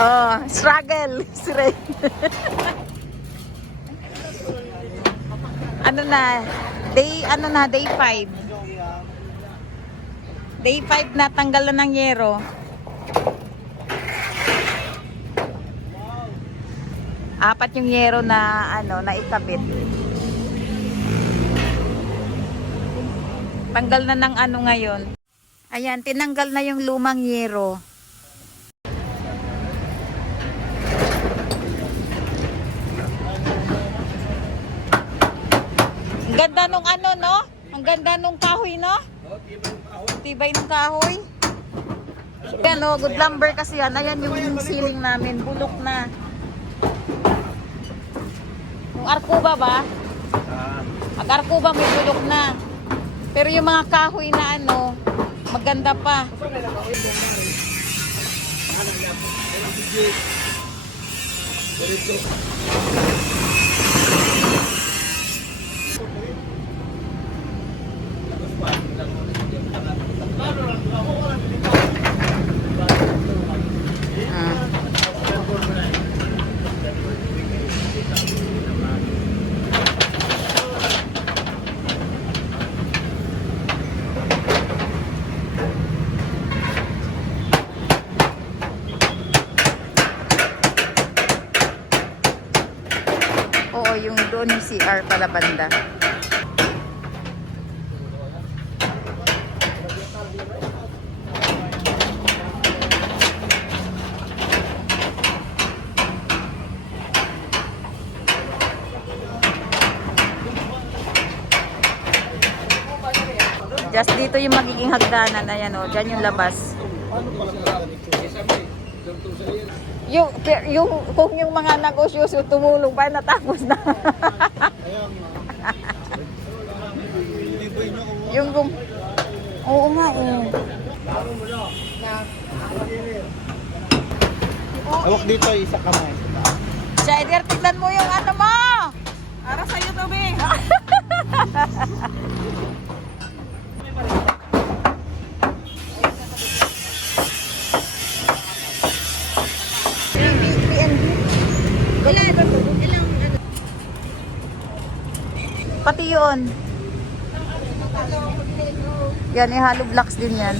Oh, struggle. Si Ray. Day 5. Day 5 na, tanggal na ng yero. Apat yung yero na na ikabit. Tanggal na ng ngayon. Ayan, tinanggal na yung lumang yero. Ang ganda nung no? Ang ganda nung kahoy, no? Tibay ng kahoy. Yan, good lumber kasi yan. Ayan yung ceiling namin. Bulok na. Yung arkuba ba? Mag-arkuba may bulok na. Pero yung mga kahoy na maganda pa. Oo, yung doon yung CR pala banda. Just dito yung magiging hagdanan. Ayan dyan yung labas. Kung yung mga negosyo tumulong pa, natapos na. Oo nga Hawak dito, isa kamay. Shider, tignan mo yung mo! Para sa'yo to, be. Pati yun. Yan, hollow blocks din yan.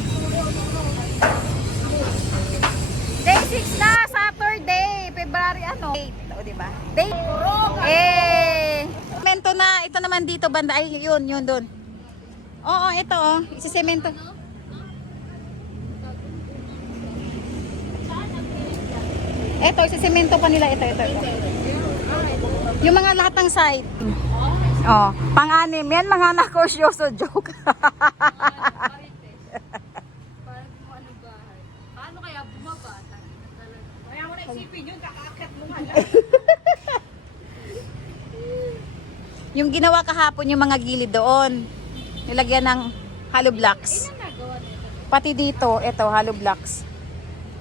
Day 6 na, Saturday, February 8, o diba? Day semento na, ito naman dito banda, ay yun doon. Oo, ito isisemento. Ito, isisemento pa nila ito. Yung mga lahat ng side. Pang-anim. Yan mga nakosyoso joke. Paano kaya bumaba? Kaya mo na isipin yun, kakaakyat mo nga. Yung ginawa kahapon yung mga gilid doon. Nilagyan ng hollow blocks. Pati dito, ito, hollow blocks.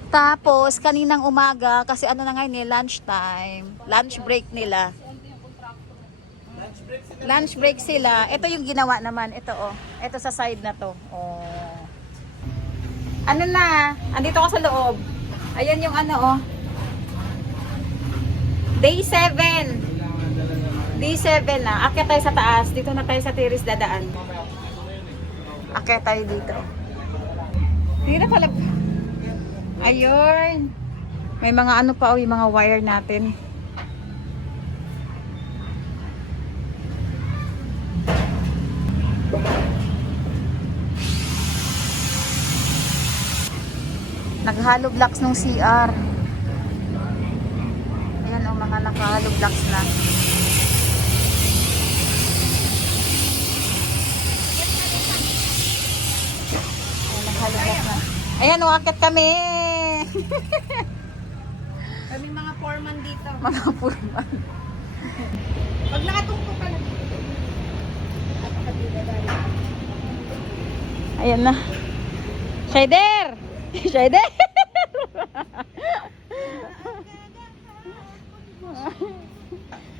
Tapos, kaninang umaga, kasi na ngayon lunch time. Lunch break nila. Lunch break sila. Ito yung ginawa naman. Ito Ito sa side na to. Andito ka sa loob. Ayan yung Day 7. Day 7 na. Akyat tayo sa taas. Dito na tayo sa terrace dadaan. Akyat tayo dito. Hindi na pala. Ayun. May mga pa yung mga wire natin. Nag-hollow blocks ng CR. Ayan mga naka-hollow blocks na. Ayan, nag-hollow blocks na. Ayan akit kami. Kami mga foreman dito. Mga foreman. Pag nakatungko ka na. Ayan na. Shider! Shider!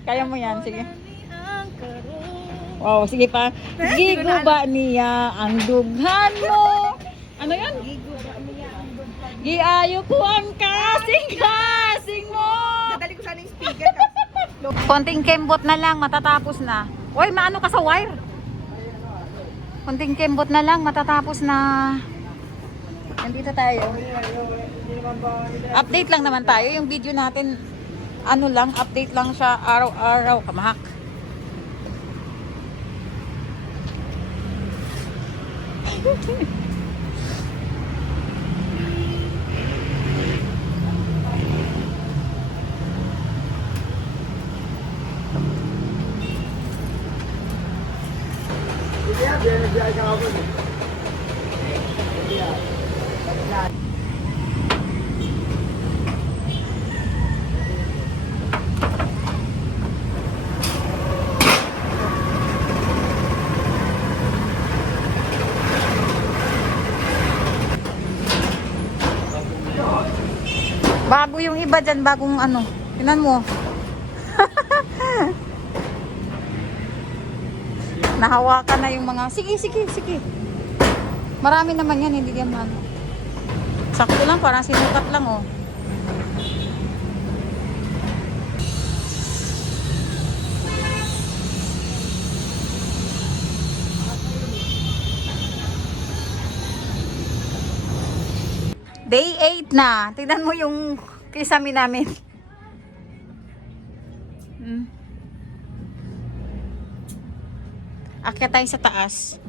Kaya mo yan, sige. Wow, sige pa. Giguba niya ang dughan mo. Ano yan? Giayo ko ang kasing-kasing mo. Dadali ko sana yung speaker. Konting kembot na lang, matatapos na. Uy, maano ka sa wire? Konting kembot na lang, matatapos na. Nandito tayo. Update lang naman tayo. Yung video natin, ano lang, update lang siya araw-araw. Kamahak. Bago yung iba dyan, bagong ano. Tinan mo. Nahawakan na yung mga, sige. Marami naman yan, hindi yan ano. Sakto lang, parang sinukat lang oh. Day 8 na. Tignan mo yung kisame namin. Akyat tayo sa taas.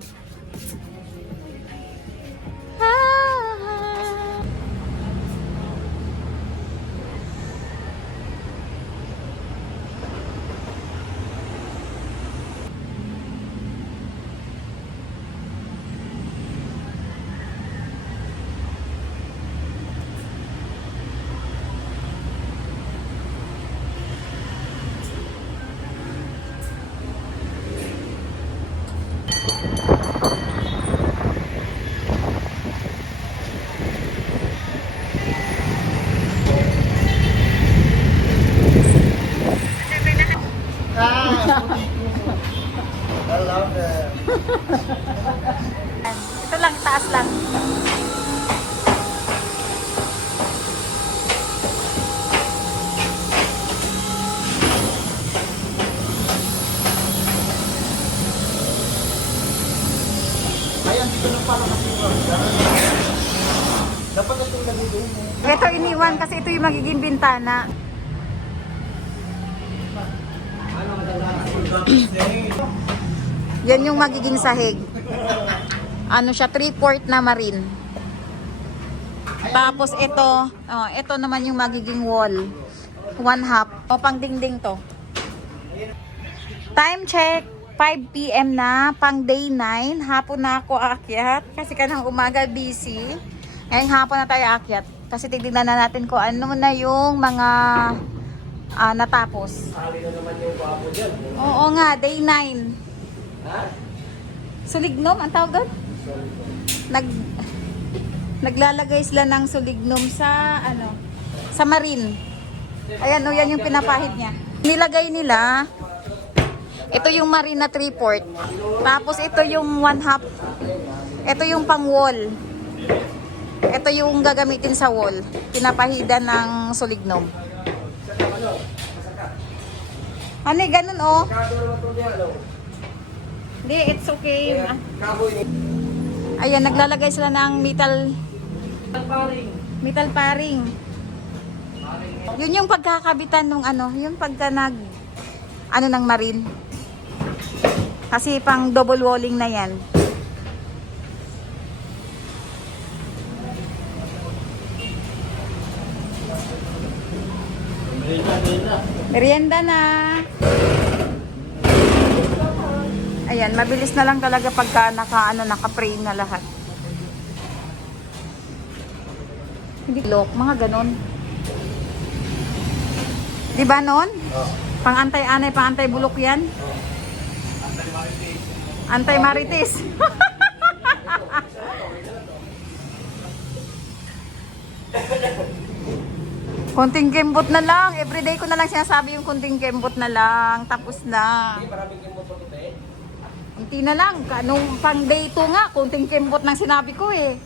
I love that. Ito lang, taas lang. Ayan, dito na pala kasi dapat itong lagi doon. Ito iniwan kasi ito yung magiging bintana. Yan yung magiging sahig. Ano siya, 3/4 na marine. Tapos ito naman yung magiging wall. 1/2. O pang dingding to. Time check. 5 PM na, pang day 9. Hapon na ako aakyat. Kasi kanang umaga busy. Ngayong hapon na tayo aakyat. Kasi titignan na natin kung ano na yung mga natapos. Oo nga, day 9. Sulignom, ang tawag doon? Naglalagay sila ng sulignom sa sa marine. Ayan, yan yung pinapahid niya. Nilagay nila, ito yung marine na 3/4. Tapos ito yung 1/2. Ito yung pang wall. Ito yung gagamitin sa wall. Pinapahidan ng sulignom. Ano, ganun oh. Hindi, it's okay. Ayan, naglalagay sila ng metal paring. Yun yung pagkakabitan nung yung pagka ng marine. Kasi pang double walling na yan. Merienda na. Ayan, mabilis na lang talaga pagka naka-pray na lahat. Hindi lock, mga ganon. Di ba nun? Pang-antay-anay, pang-antay-bulok yan? Antay-marites. Kunting kembot na lang. Everyday ko na lang sinasabi yung kunting kembot na lang. Tapos na. Kunti na lang. Nung pang day 2 nga, kunting kembot nang sinabi ko eh.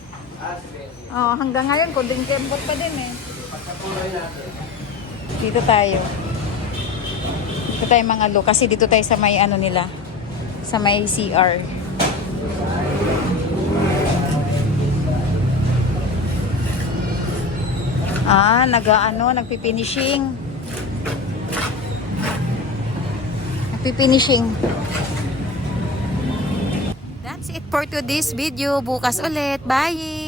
Oh, hanggang ngayon, kunding kembot pa din eh. Pagkatuloy natin. Dito tayo. Dito tayo mga lo. Kasi dito tayo sa may ano nila. Sa may CR. Nagpifinishing. Nagpifinishing. That's it for today's video. Bukas ulit. Bye!